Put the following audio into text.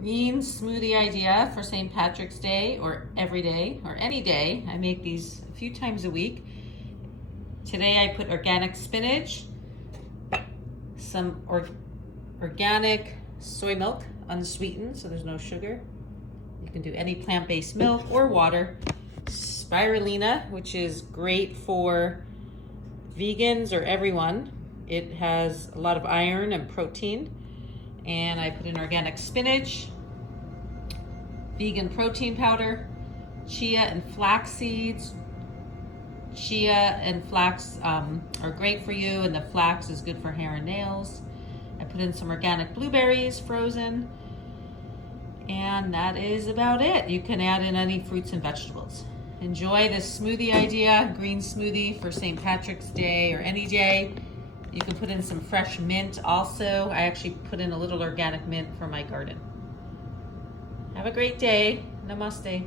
Green smoothie idea for St. Patrick's Day or every day or any day. I make these a few times a week. Today I put organic spinach, some organic soy milk, unsweetened, so there's no sugar. You can do any plant-based milk or water. Spirulina, which is great for vegans or everyone. It has a lot of iron and protein. And I put in organic spinach, vegan protein powder, chia and flax seeds. Chia and flax are great for you, and the flax is good for hair and nails. I put in some organic blueberries, frozen, and that is about it. You can add in any fruits and vegetables. Enjoy this smoothie idea, green smoothie for St. Patrick's Day or any day. You can put in some fresh mint also. I actually put in a little organic mint for my garden. Have a great day. Namaste.